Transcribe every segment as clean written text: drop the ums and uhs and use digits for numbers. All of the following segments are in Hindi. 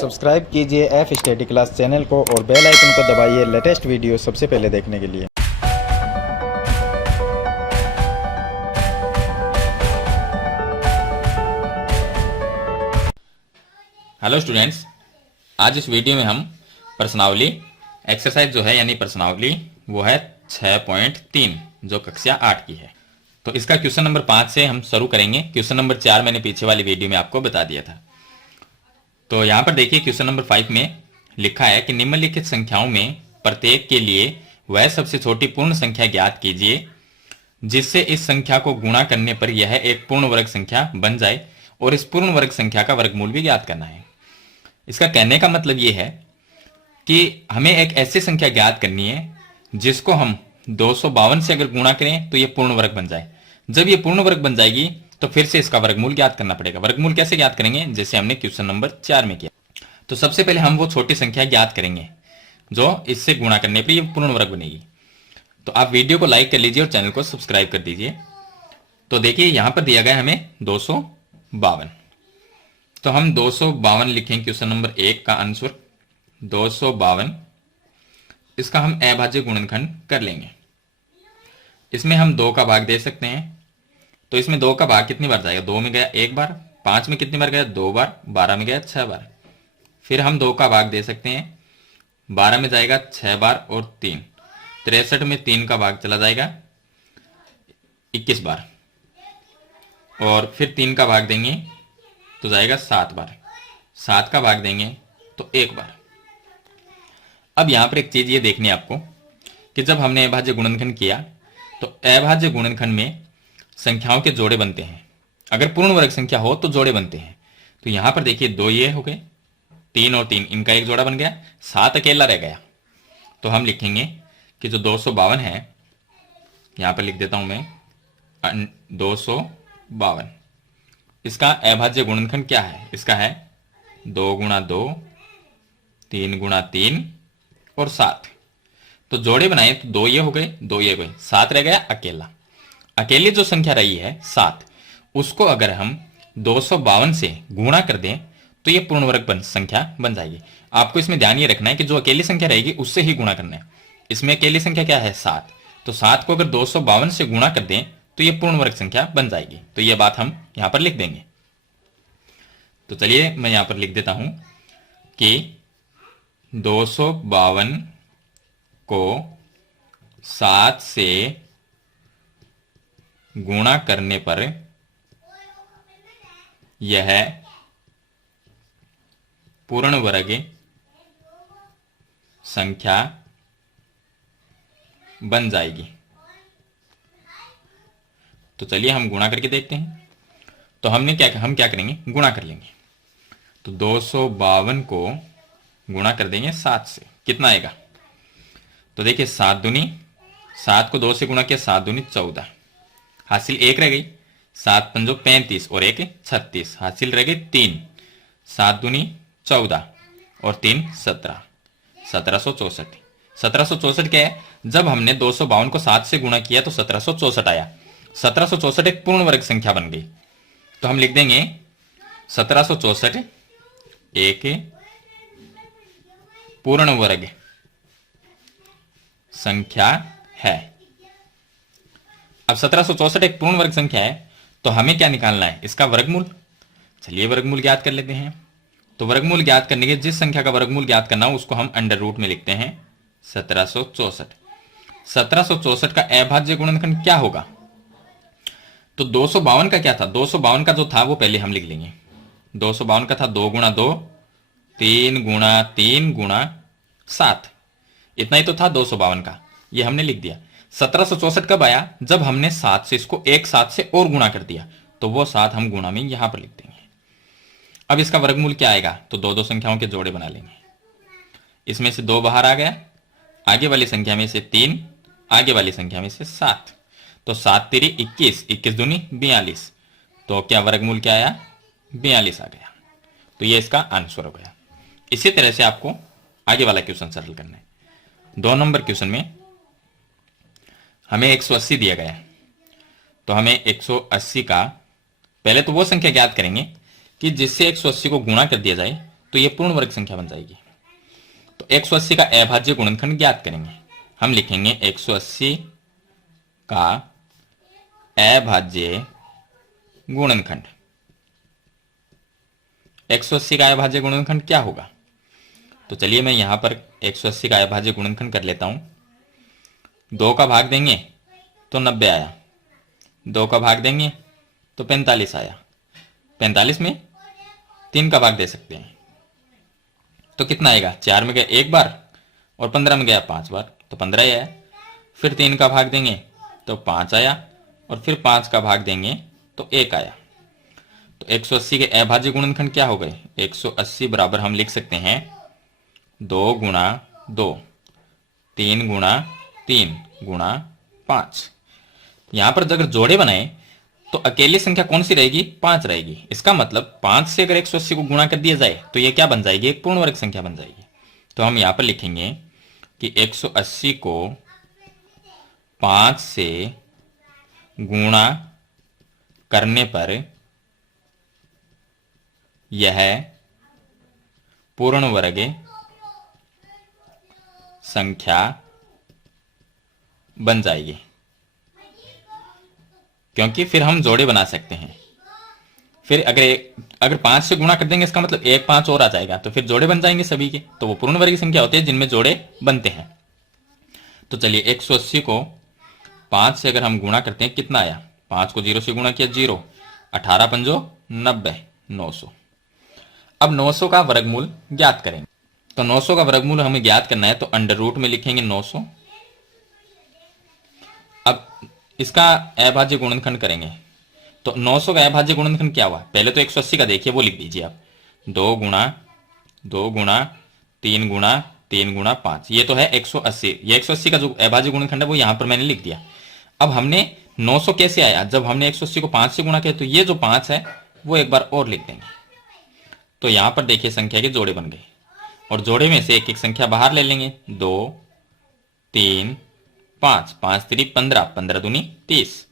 सब्सक्राइब कीजिए एफ स्टडी क्लास चैनल को और बेल आइकन को दबाइए लेटेस्ट वीडियो सबसे पहले देखने के लिए। हेलो स्टूडेंट्स, आज इस वीडियो में हम प्रश्नावली एक्सरसाइज जो है यानी प्रश्नावली वो है 6.3 जो कक्षा 8 की है। तो इसका क्वेश्चन नंबर 5 से हम शुरू करेंगे। क्वेश्चन नंबर 4 मैंने पीछे वाली वीडियो में आपको बता दिया था। तो यहाँ पर देखिए क्वेश्चन नंबर 5 में लिखा है कि निम्नलिखित संख्याओं में प्रत्येक के लिए वह सबसे छोटी पूर्ण संख्या ज्ञात कीजिए जिससे इस संख्या को गुणा करने पर यह एक पूर्ण वर्ग संख्या बन जाए और इस पूर्ण वर्ग संख्या का वर्गमूल भी ज्ञात करना है। इसका कहने का मतलब यह है कि हमें एक ऐसी संख्या ज्ञात करनी है जिसको हम 252 से अगर गुणा करें तो यह पूर्ण वर्ग बन जाए। जब यह पूर्ण वर्ग बन जाएगी तो फिर से इसका वर्गमूल ज्ञात करना पड़ेगा। वर्गमूल कैसे ज्ञात करेंगे? जैसे हमने क्वेश्चन नंबर 4 में किया। तो सबसे पहले हम वो छोटी संख्या ज्ञात करेंगे जो इससे गुणा करने पर यह पूर्ण वर्ग बनेगी। तो आप वीडियो को लाइक कर लीजिए और चैनल को सब्सक्राइब कर दीजिए। तो देखिए यहां पर दिया गया हमें 252। तो हम 252 लिखें क्वेश्चन नंबर 1 का आंसर 252। इसका हम अभाज्य गुणनखंड कर लेंगे। इसमें हम 2 का भाग दे सकते हैं। तो इसमें 2 का भाग कितनी बार जाएगा? 2 में गया 1 बार, 5 में कितनी बार गया? 2 बार, 12 में गया 6 बार। फिर हम 2 का भाग दे सकते हैं। 12 में जाएगा 6 बार और 3, 63 में 3 का भाग चला जाएगा 21 बार और फिर 3 का भाग देंगे तो जाएगा 7 बार, 7 का भाग देंगे तो 1 बार। अब यहां पर एक चीज ये देखनी है आपको कि जब हमने अभाज्य गुणनखंड किया तो अभाज्य गुणनखंड में संख्याओं के जोड़े बनते हैं। अगर पूर्ण वर्ग संख्या हो तो जोड़े बनते हैं। तो यहां पर देखिए 2 ये हो गए, 3 और 3 इनका एक जोड़ा बन गया, 7 अकेला रह गया। तो हम लिखेंगे कि जो 252 है, यहां पर लिख देता हूं मैं 252। इसका अभाज्य गुणनखंड क्या है? इसका है 2 गुणा 2, 3 गुणा 3 और 7। तो जोड़े बनाए तो 2 ये हो गए, 2 ये हो गए, 7 रह गया अकेला। अकेली जो संख्या रही है 7, उसको अगर हम 252 से गुणा कर दें तो ये पूर्ण वर्ग संख्या बन जाएगी। आपको इसमें ध्यान ये रखना है कि जो अकेली संख्या रहेगी उससे ही गुणा करना है। इसमें अकेली संख्या क्या है? 7। तो 7 को अगर 252 से गुणा कर दें तो ये पूर्ण वर्ग संख्या बन जाएगी। तो ये बात हम यहां पर लिख देंगे। तो चलिए मैं यहां पर लिख देता हूं कि 252 को 7 से गुणा करने पर यह पूर्ण वर्ग संख्या बन जाएगी। तो चलिए हम गुणा करके देखते हैं। तो हम क्या करेंगे? गुणा कर लेंगे। तो 252 को गुणा कर देंगे 7 से, कितना आएगा? तो देखिए 7 दूनी, 7 को 2 से गुणा किया, 7 दूनी 14, हासिल 1 रह गई, 7 पंजो 35 और 1 36, हासिल रह गई 3, 7 दूनी 14 और 3 17, 1764। 1764 क्या है? जब हमने 252 को 7 से गुणा किया तो 1764 आया। 1764 एक पूर्ण वर्ग संख्या बन गई। तो हम लिख देंगे 1764 एक पूर्ण वर्ग संख्या है। अब 1764 एक पूर्ण वर्ग संख्या है तो हमें क्या निकालना है? इसका वर्गमूल। चलिए वर्गमूल ज्ञात कर लेते हैं। तो वर्गमूल ज्ञात करने के जिस संख्या का वर्गमूल ज्ञात करना हो उसको हम अंडर रूट में लिखते हैं 1764। 1764 का अभाज्य गुणनखंड क्या होगा? तो 252 का क्या था? 252 का जो था वो पहले हम लिख लेंगे। 252 का था 2 गुणा 2, 3 गुणा 3 गुणा 7। इतना ही तो था 252 का, ये हमने लिख दिया। 1764 कब आया? जब हमने 7 से इसको एक 7 से और गुणा कर दिया। तो वो 7 हम गुणा में यहां पर लिख देंगे। अब इसका वर्गमूल क्या आएगा? तो 2 संख्याओं के जोड़े बना लेंगे। इसमें से 2 बाहर आ गया, आगे वाली संख्या में से 3, आगे वाली संख्या में से 7। तो 7 तेरी 21, 21 दूनी 42। तो क्या वर्गमूल क्या आया? 42 आ गया। तो ये इसका आंसर हो गया। इसी तरह से आपको आगे वाला क्वेश्चन सरल करना है। 2 नंबर क्वेश्चन में हमें 180 दिया गया है। तो हमें 180 का पहले तो वो संख्या ज्ञात करेंगे कि जिससे 180 को गुणा कर दिया जाए तो ये पूर्ण वर्ग संख्या बन जाएगी। तो 180 का अभाज्य गुणनखंड ज्ञात करेंगे। हम लिखेंगे 180 का अभाज्य गुणनखंड। 180 का अभाज्य गुणनखंड क्या होगा? तो चलिए मैं यहां पर 180 का अभाज्य गुणनखंड कर लेता हूं। 2 का भाग देंगे तो 90 आया, 2 का भाग देंगे तो 45 आया। 45 में 3 का भाग दे सकते हैं तो कितना आएगा? 4 में गया 1 बार और 15 में गया 5 बार, तो 15 ही आया। फिर 3 का भाग देंगे तो 5 आया और फिर 5 का भाग देंगे तो 1 आया। तो 180 के अभाज्य गुणनखंड क्या हो गए? 180 बराबर हम लिख सकते हैं 2 गुणा 2, 3 गुणा 3 गुणा 5। यहां पर अगर जोड़े बनाए तो अकेली संख्या कौन सी रहेगी? 5 रहेगी। इसका मतलब 5 से अगर 180 को गुणा कर दिया जाए तो ये क्या बन जाएगी? एक पूर्ण वर्ग संख्या बन जाएगी। तो हम यहां पर लिखेंगे कि 180 को 5 से गुणा करने पर यह पूर्ण वर्ग संख्या बन जाएगी, क्योंकि फिर हम जोड़े बना सकते हैं। फिर अगर 5 से गुणा कर देंगे इसका मतलब 1 5 और आ जाएगा, तो फिर जोड़े बन जाएंगे सभी के। तो वो पूर्ण वर्ग संख्या होते हैं जिनमें जोड़े बनते हैं। तो चलिए 180 को 5 से अगर हम गुणा करते हैं कितना आया? 5 को 0 से गुणा किया 0, 18 पंजो 90, 900। अब 900 का वर्गमूल ज्ञात करेंगे। तो 900 का वर्गमूल हमें ज्ञात करना है तो अंडर रूट में लिखेंगे 900। अब इसका अभाज्य गुणनखंड करेंगे तो 900 का अभाज्य गुणनखंड क्या हुआ? पहले तो 180 का देखिए, वो लिख दीजिए आप। 2 गुणा 2 गुणा 3 गुणा 3 गुणा 5, ये तो है 180। ये 180 का जो अभाज्य गुणनखंड है वो यहां पर मैंने लिख दिया। अब हमने 900 कैसे आया? जब हमने 180 को 5 से गुणा किया तो ये जो 5 है वो एक बार और लिख देंगे। तो यहां पर देखिए संख्या के जोड़े बन गए और जोड़े में से एक एक संख्या बाहर ले लेंगे। 2 3 5, 5 3 15, 15 दूनी 30।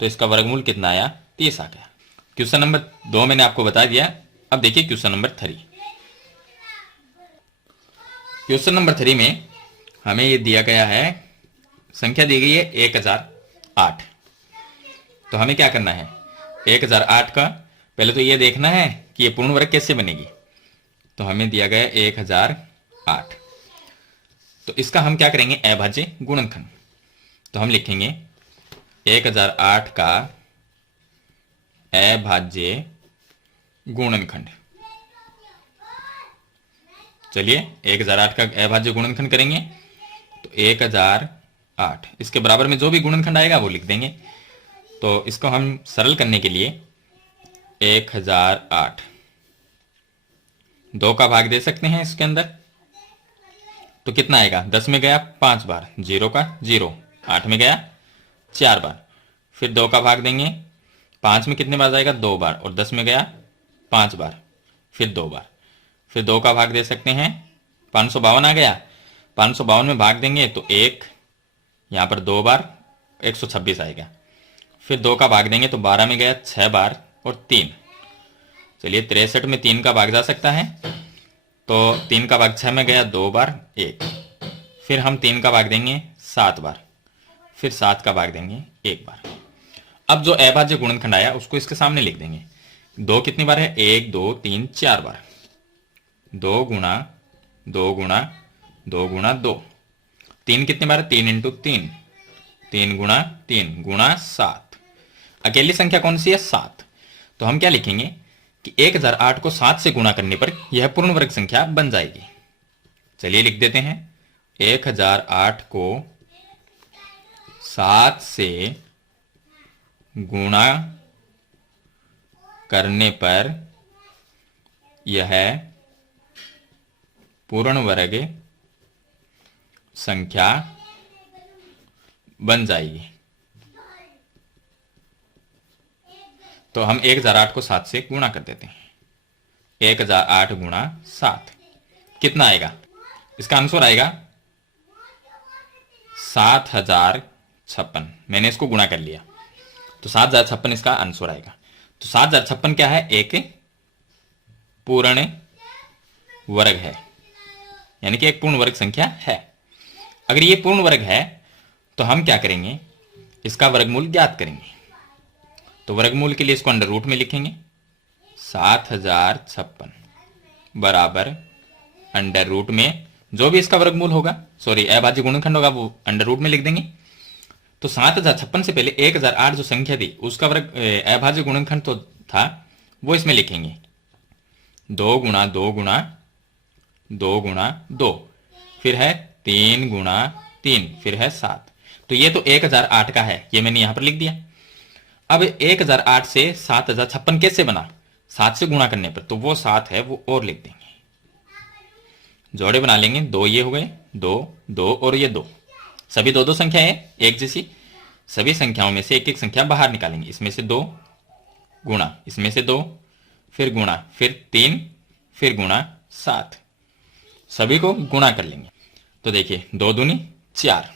तो इसका वर्गमूल कितना आया? 30 आ गया। क्वेश्चन नंबर 2 मैंने आपको बता दिया। अब देखिए क्वेश्चन नंबर 3। क्वेश्चन नंबर 3 में हमें ये दिया गया है, संख्या दी गई है 1008। तो हमें क्या करना है? 1008 का पहले तो ये देखना है कि ये पूर्ण वर्ग कैसे बनेगी। तो हमें दिया गया 1008, तो इसका हम क्या करेंगे? अभाज्य गुणनखंड। तो हम लिखेंगे 1008 का अभाज्य गुणनखंड। चलिए 1008 का अभाज्य गुणनखंड करेंगे तो 1008 इसके बराबर में जो भी गुणनखंड आएगा वो लिख देंगे। तो इसको हम सरल करने के लिए 1008 2 का भाग दे सकते हैं इसके अंदर, तो कितना आएगा? 10 में गया 5 बार, 0 का 0, 8 में गया 4 बार। फिर 2 का भाग देंगे, 5 में कितने बार जाएगा? 2 बार, और 10 में गया 5 बार, फिर 2 बार। फिर 2 का भाग दे सकते हैं, 552 आ गया, 552 में भाग देंगे तो 1, यहाँ पर 2 बार, 126 आएगा। फिर 2 का भाग देंगे तो 12 में गया 6 बार और 3। चलिए 63 में 3 का भाग जा सकता है, तो 3 का भाग 6 में गया 2 बार 1। फिर हम 3 का भाग देंगे 7 बार, फिर 7 का भाग देंगे 1 बार। अब जो अभाज्य गुणनखंड आया उसको इसके सामने लिख देंगे। 2 कितनी बार है? 1 2 3 4 बार। 2 गुणा 2 गुणा 2 गुणा 2। 3 कितनी बार है? 3 इंटू 3, 3 गुणा 3 गुणा 7। अकेली संख्या कौन सी है? 7। तो हम क्या लिखेंगे कि 1008 को 7 से गुणा करने पर यह पूर्ण वर्ग संख्या बन जाएगी। चलिए लिख देते हैं 1008 को 7 से गुणा करने पर यह पूर्ण वर्ग संख्या बन जाएगी। तो हम 1008 को 7 से गुणा कर देते हैं। 1008 गुणा 7 कितना आएगा? इसका आंसर आएगा 7056। मैंने इसको गुणा कर लिया तो 7056 इसका आंसर आएगा। तो 7056 क्या है? एक पूर्ण वर्ग है, यानी कि एक पूर्ण वर्ग संख्या है। अगर ये पूर्ण वर्ग है तो हम क्या करेंगे, इसका वर्गमूल ज्ञात करेंगे। तो वर्गमूल के लिए इसको अंडर रूट में लिखेंगे, 7056 बराबर अंडर रूट में जो भी इसका वर्गमूल होगा, सॉरी अभाज्य गुणनखंड होगा, वो अंडर रूट में लिख देंगे। तो 7056 से पहले 1008 जो संख्या थी उसका वर्ग अभाज्य गुणनखंड तो था, वो इसमें लिखेंगे 2 गुणा 2 गुणा 2 गुणा 2, फिर है 3 गुणा 3, फिर है 7। तो ये तो 1008 का है, ये मैंने यहां पर लिख दिया। अब 1008 से 7056 कैसे बना, 7 से गुणा करने पर, तो वो 7 है वो और लिख देंगे, जोड़े बना लेंगे, 2 ये हो गए, 2 2 और ये 2, सभी 2 2 संख्या है एक जैसी। सभी संख्याओं में से एक एक संख्या बाहर निकालेंगे, इसमें से 2 गुणा, इसमें से 2, फिर गुणा, फिर 3, फिर गुणा 7, सभी को गुणा कर लेंगे। तो देखिए 2 दूनी 4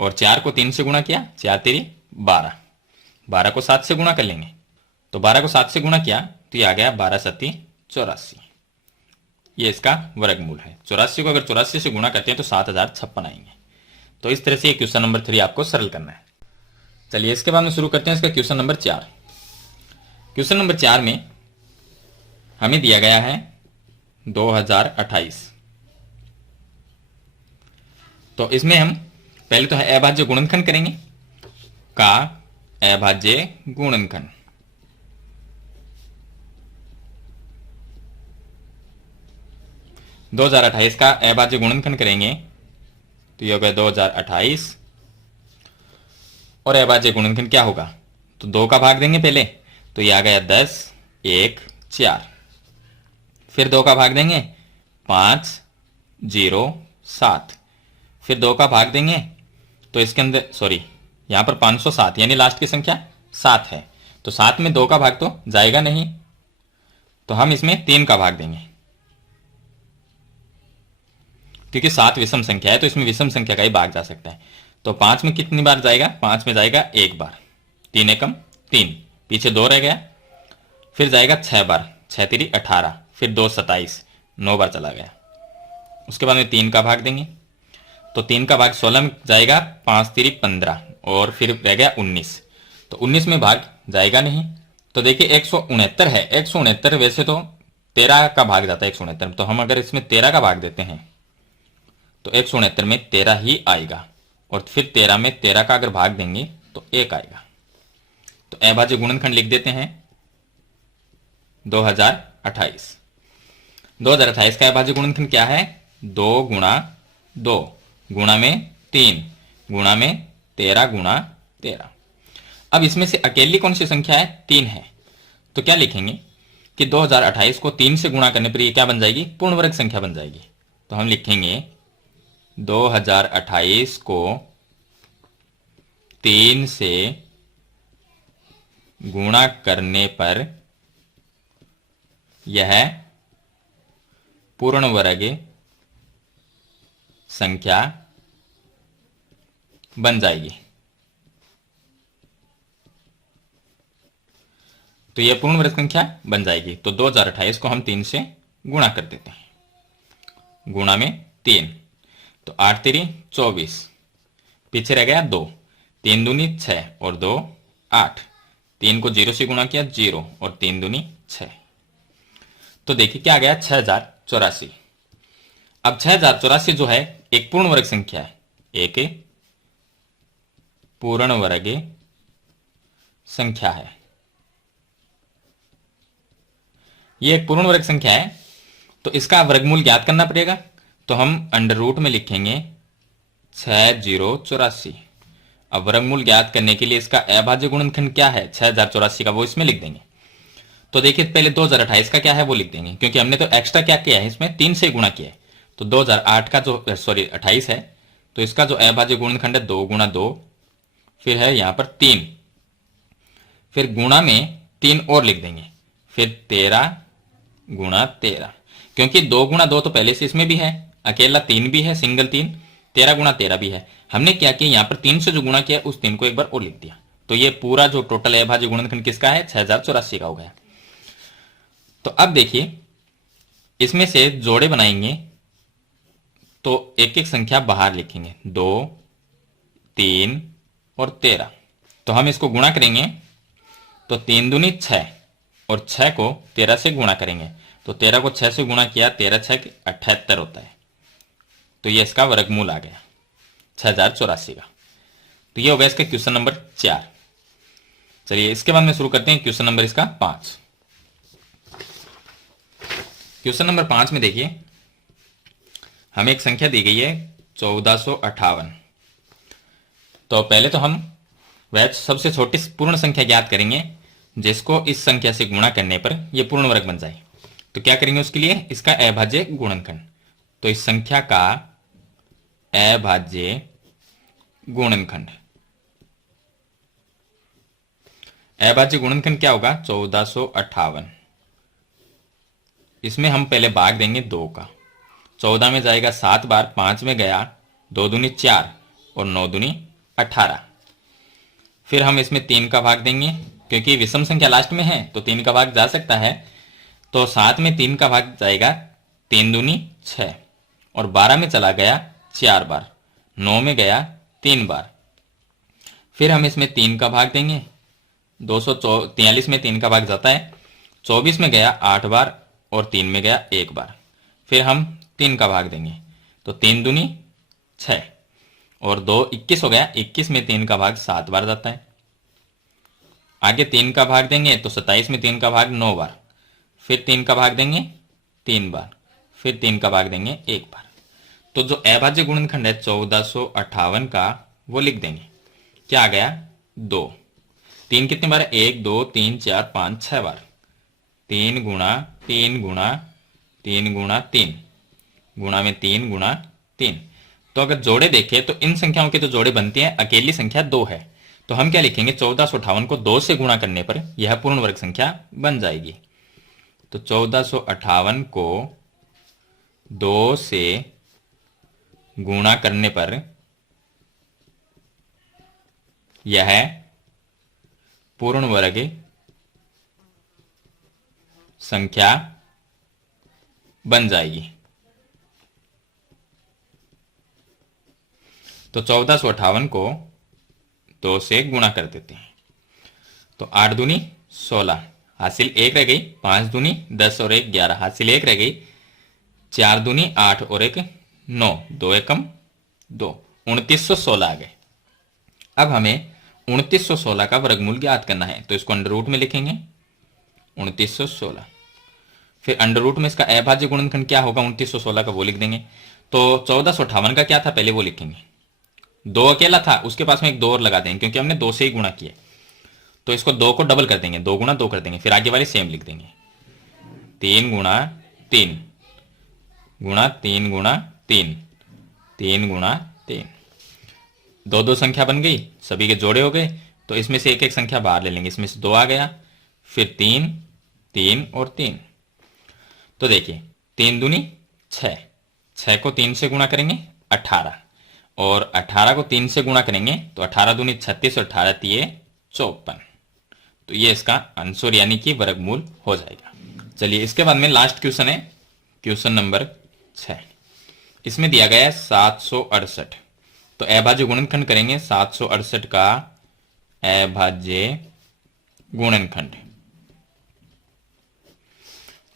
और 4 को 3 से गुणा किया, 4 तेरी 12, 12 को 7 से गुणा कर लेंगे। तो 12 को 7 से गुणा किया तो ये आ गया 12 सती 84, ये इसका वर्गमूल है। 84 को अगर 84 से गुणा करते हैं तो 7056 आएंगे। तो इस तरह से ये क्वेश्चन नंबर 3 आपको सरल करना है। चलिए इसके बाद में शुरू करते हैं इसका क्वेश्चन नंबर 4। क्वेश्चन नंबर 4 में हमें दिया गया है 2028। तो इसमें हम पहले तो है अभाज्य गुणनखंड करेंगे, का अभाज्य गुणनखंड। दो 2028 का अभाज्य गुणनखंड करेंगे तो ये हो गया 2028, और अभाज्य गुणनखंड क्या होगा, तो 2 का भाग देंगे पहले, तो ये आ गया 10 1 4, फिर 2 का भाग देंगे 5 0 7, फिर 2 का भाग देंगे तो इसके अंदर सॉरी यहां पर 507 यानी लास्ट की संख्या 7 है, तो 7 में 2 का भाग तो जाएगा नहीं, तो हम इसमें 3 का भाग देंगे, क्योंकि 7 विषम संख्या है तो इसमें विषम संख्या का ही भाग जा सकता है। तो 5 में कितनी बार जाएगा, 5 में जाएगा 1 बार, 3 एकम 3, पीछे 2 रह गया, फिर जाएगा 6 बार, 6 तिरी 18, फिर 2 27, 9 बार चला गया। उसके बाद में 3 का भाग देंगे, तो 3 का भाग 16 में जाएगा, 5 तिरी 15, और फिर रह गया 19, तो 19 में भाग जाएगा नहीं। तो देखिए 169 है, 169 वैसे तो 13 का भाग जाता है 169, तो हम अगर इसमें 13 का भाग देते हैं तो 169 में 13 ही आएगा, और फिर 13 में 13 का अगर भाग देंगे तो 1 आएगा। तो अभाज्य गुणनखंड लिख देते हैं 2028। 2028 का अभाज्य गुणनखंड क्या है, 2 गुणा 2 गुणा में 3 गुणा में 13 गुणा 13। अब इसमें से अकेली कौन सी संख्या है, 3 है, तो क्या लिखेंगे कि 2028 को 3 से गुणा करने पर ये क्या बन जाएगी, पूर्ण वर्ग संख्या बन जाएगी। तो हम लिखेंगे 2028 को 3 से गुणा करने पर यह पूर्ण वर्ग संख्या बन जाएगी। तो यह पूर्ण वर्ग संख्या बन जाएगी। तो 2028 को हम 3 से गुणा कर देते हैं, गुणा में 3, तो 8 तिरी 24, पीछे रह गया 2, 3 दूनी 6 और 2 8, 3 को 0 से गुणा किया 0 और 3 दूनी 6। तो देखिए क्या आ गया, 6084। अब 6084 जो है एक पूर्ण वर्ग संख्या है, एक पूर्ण वर्ग संख्या है, ये एक पूर्ण वर्ग संख्या है। तो इसका वर्गमूल ज्ञात करना पड़ेगा, तो हम अंडर रूट में लिखेंगे 6084। अब वर्गमूल ज्ञात करने के लिए इसका अभाज्य गुणनखंड क्या है 6084 का, वो इसमें लिख देंगे। तो देखिए पहले 2028 का क्या है वो लिख देंगे, क्योंकि हमने तो एक्स्ट्रा क्या किया है, इसमें 3 से गुणा किया है। तो 2008 का जो 28 है, तो इसका जो अभाज्य गुणनखंड है 2 गुणा 2, फिर है यहां पर 3, फिर गुणा में 3 और लिख देंगे, फिर 13 गुणा 13, क्योंकि 2 गुणा 2 तो पहले से इसमें भी है, अकेला 3 भी है, सिंगल 3, 13 गुणा 13 भी है। हमने क्या किया, यहां पर 3 से जो गुणा किया उस 3 को एक बार और लिख दिया। तो ये पूरा जो टोटल अभाज्य गुणनखंड किसका है, 6084 का हो गया। तो अब देखिए इसमें से जोड़े बनाएंगे तो एक एक संख्या बाहर लिखेंगे, 2, 3 और 13। तो हम इसको गुणा करेंगे तो 3 दूनी 6 और 6 को 13 से गुणा करेंगे तो 13 को 6 से गुणा किया, 13 6 78 होता है। तो ये इसका वर्गमूल आ गया 6084 का। तो ये हो गया इसका क्वेश्चन नंबर 4। चलिए इसके बाद में शुरू करते हैं क्वेश्चन नंबर इसका 5। क्वेश्चन नंबर 5 में देखिए हमें एक संख्या दी गई है 1458। तो पहले तो हम वह सबसे छोटी पूर्ण संख्या ज्ञात करेंगे जिसको इस संख्या से गुणा करने पर यह पूर्ण वर्ग बन जाए। तो क्या करेंगे उसके लिए, इसका अभाज्य गुणनखंड। तो इस संख्या का अभाज्य गुणनखंड, अभाज्य गुणनखंड क्या होगा 1458। इसमें हम पहले भाग देंगे 2 का। 14 में जाएगा 7 बार, 5 में गया 2 दूनी 4 और 9 दूनी 18। फिर हम इसमें 3 का भाग देंगे क्योंकि विषम संख्या लास्ट में है तो 3 का भाग जा सकता है। तो 7 में 3 का भाग जाएगा, 3 दूनी 6 और 12 में चला गया 4 बार, 9 में गया 3 बार। फिर हम इसमें 3 का भाग देंगे, 243 में 3 का भाग जाता है, 24 में गया 8 बार और 3 में गया 1 बार। फिर हम 3 का भाग देंगे तो 3 दूनी 6 और 2 21 हो गया, 21 में 3 का भाग 7 बार जाता है। आगे 3 का भाग देंगे तो 27 में 3 का भाग 9 बार। फिर 3 का भाग देंगे 3 बार, फिर 3 का भाग देंगे 1 बार। तो जो अभाज्य गुणनखंड है 1458 का वो लिख देंगे। क्या आ गया 2। 3 कितने बार है, 1 2 3 4 5 6 बार। 3 गुणा 3 गुणा 3 गुणा 3 गुणा में 3 गुणा 3। तो अगर जोड़े देखें तो इन संख्याओं के जो जोड़े बनते हैं अकेली संख्या 2 है। तो हम क्या लिखेंगे 1458 को 2 से गुणा करने पर यह पूर्ण वर्ग संख्या बन जाएगी। तो 1458 को 2 से गुणा करने पर यह पूर्ण वर्ग संख्या बन जाएगी। तो 1458 को 2 से गुणा कर देते हैं तो 8 दूनी 16, हासिल 1 रह गई, 5 दूनी 10 और 1 11, हासिल 1 रह गई, 4 दूनी 8 और 1 9, 2 एकम 2, 2916 आ गए। अब हमें 2916 का वर्गमूल ज्ञात करना है तो इसको अंडर रूट में लिखेंगे 2916। फिर अंडर रूट में इसका अभाज्य गुणनखंड क्या होगा 2916 का वो लिख देंगे। तो 1458 का क्या था पहले वो लिखेंगे। 2 अकेला था, उसके पास में एक 2 और लगा देंगे क्योंकि हमने 2 से ही गुणा किया। तो इसको 2 को डबल कर देंगे, 2 गुणा 2 कर देंगे। फिर आगे वाले सेम लिख देंगे, 3 गुणा 3 गुणा 3 गुणा 3 3 गुणा 3। 2 2 संख्या बन गई, सभी के जोड़े हो गए। तो इसमें से एक एक संख्या बाहर ले लेंगे, इसमें से 2 आ गया, फिर 3 3 और 3। तो देखिए 3 दूनी 6, 6 को 3 से गुणा करेंगे 18 और 18 को 3 से गुणा करेंगे तो 18 दूनी 36 और 18 तिये 54। तो ये इसका आंसर यानी कि वर्गमूल हो जाएगा। चलिए इसके बाद में लास्ट क्वेश्चन है क्वेश्चन नंबर 6। इसमें दिया गया है 768। तो अभाज्य गुणनखंड करेंगे 768 का अभाज्य गुणनखंड।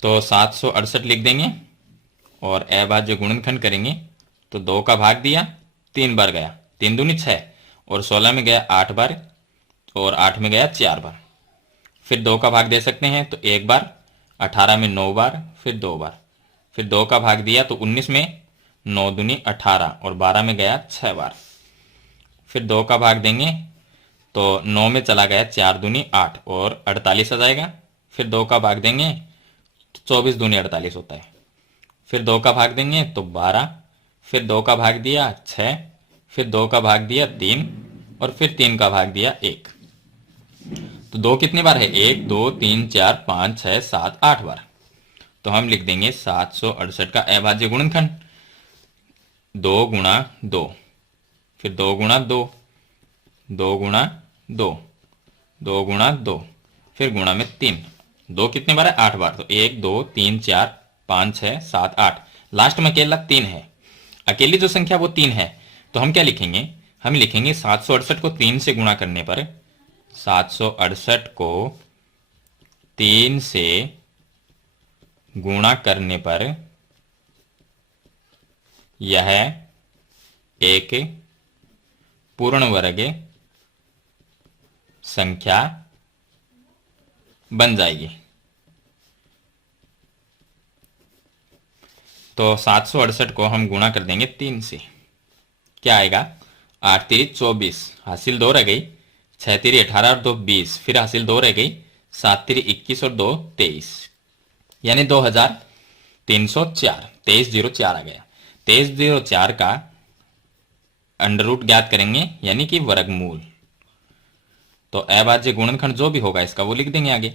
तो 768 लिख देंगे और अभाज्य गुणनखंड करेंगे तो 2 का भाग दिया, 3 बार गया, 3 दूनी 6 और 16 में गया 8 बार और 8 में गया 4 बार। फिर 2 का भाग दे सकते हैं तो 1 बार, 18 में 9 बार, फिर 2 बार। फिर 2 का भाग दिया तो 19 में 9 दूनी 18 और 12 में गया 6 बार। फिर 2 का भाग देंगे तो 9 में चला गया 4 दूनी 8 और 48 आ जाएगा। फिर 2 का भाग देंगे तो 24 दूनी 48 होता है। फिर 2 का भाग देंगे तो 12, फिर 2 का भाग दिया 6, फिर 2 का भाग दिया 3 और फिर 3 का भाग दिया 1। तो 2 कितनी बार है, 1 2 3 4 5 6 7 8 बार। तो हम लिख देंगे 768 का अभाज्य गुणनखंड 2 गुणा 2, फिर 2 गुणा 2, 2 गुणा 2, 2 गुणा 2, फिर गुणा में 3। 2 कितने बार है, 8 बार। तो 1 2 3 4 5 6 7 8, लास्ट में अकेला 3 है। अकेली जो संख्या वो 3 है, तो हम क्या लिखेंगे, हम लिखेंगे 768 को 3 से गुणा करने पर, 768 को 3 से गुणा करने पर यह एक पूर्ण वर्ग संख्या बन जाएगी। तो 768 को हम गुणा कर देंगे 3 से, क्या आएगा, 8 3 24, हासिल 2 रह गई, 6 3 18 और 2 20, फिर हासिल 2 रह गई, 7 3 21 और 2 23, यानी 2304, 2304 आ गया। 2304 का अंडर रूट ज्ञात करेंगे, यानी कि वर्गमूल। तो अभाज्य गुणनखंड जो भी होगा इसका वो लिख देंगे आगे।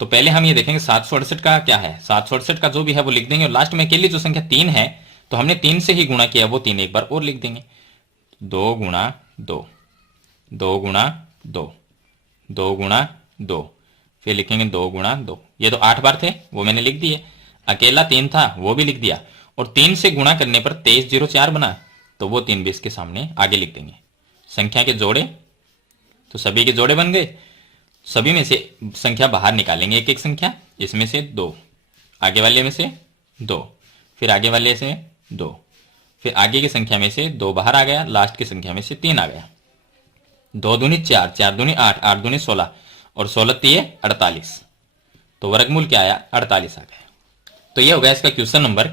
तो पहले हम ये देखेंगे 768 का क्या है, 768 का जो भी है वो लिख देंगे, और लास्ट में अकेली जो संख्या 3 है तो हमने 3 से ही गुणा किया, वो 3 एक बार और लिख देंगे। 2 गुणा 2, 2 गुणा 2, 2 गुणा 2, फिर लिखेंगे 2 गुणा 2। ये तो 8 बार थे, वो मैंने लिख दिए। अकेला 3 था, वो भी लिख दिया, और 3 से गुणा करने पर 2304 बना, तो वो 3 भी इसके सामने आगे लिख देंगे। संख्या के जोड़े, तो सभी के जोड़े बन गए। सभी में से संख्या बाहर निकालेंगे, एक एक संख्या, इसमें से 2, आगे वाले में से 2, फिर आगे वाले से 2, फिर आगे की संख्या में से 2 बाहर आ गया, लास्ट की संख्या में से 3 आ गया। 2 दूनी 4, 4 दूनी 8, 8 दूनी 16, और 16 3 48, तो वर्गमूल क्या आया, 48 आ गया। तो ये हो गया इसका क्वेश्चन नंबर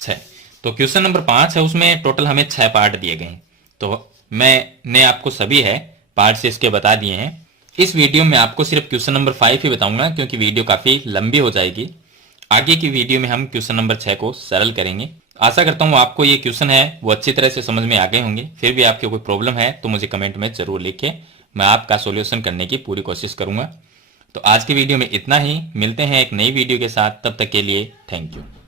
6। तो क्वेश्चन नंबर 5 है, उसमें टोटल हमें 6 पार्ट दिए गए हैं। तो मैंने आपको सभी है पार्ट से इसके बता दिए हैं। इस वीडियो में आपको सिर्फ क्वेश्चन नंबर 5 ही बताऊंगा, क्योंकि वीडियो काफी लंबी हो जाएगी। आगे की वीडियो में हम क्वेश्चन नंबर 6 को सरल करेंगे। आशा करता हूं आपको ये क्वेश्चन है वो अच्छी तरह से समझ में आ गए होंगे। फिर भी आपके कोई प्रॉब्लम है तो मुझे कमेंट में जरूर लिखें, मैं आपका सॉल्यूशन करने की पूरी कोशिश करूंगा। तो आज की वीडियो में इतना ही, मिलते हैं एक नई वीडियो के साथ, तब तक के लिए थैंक यू।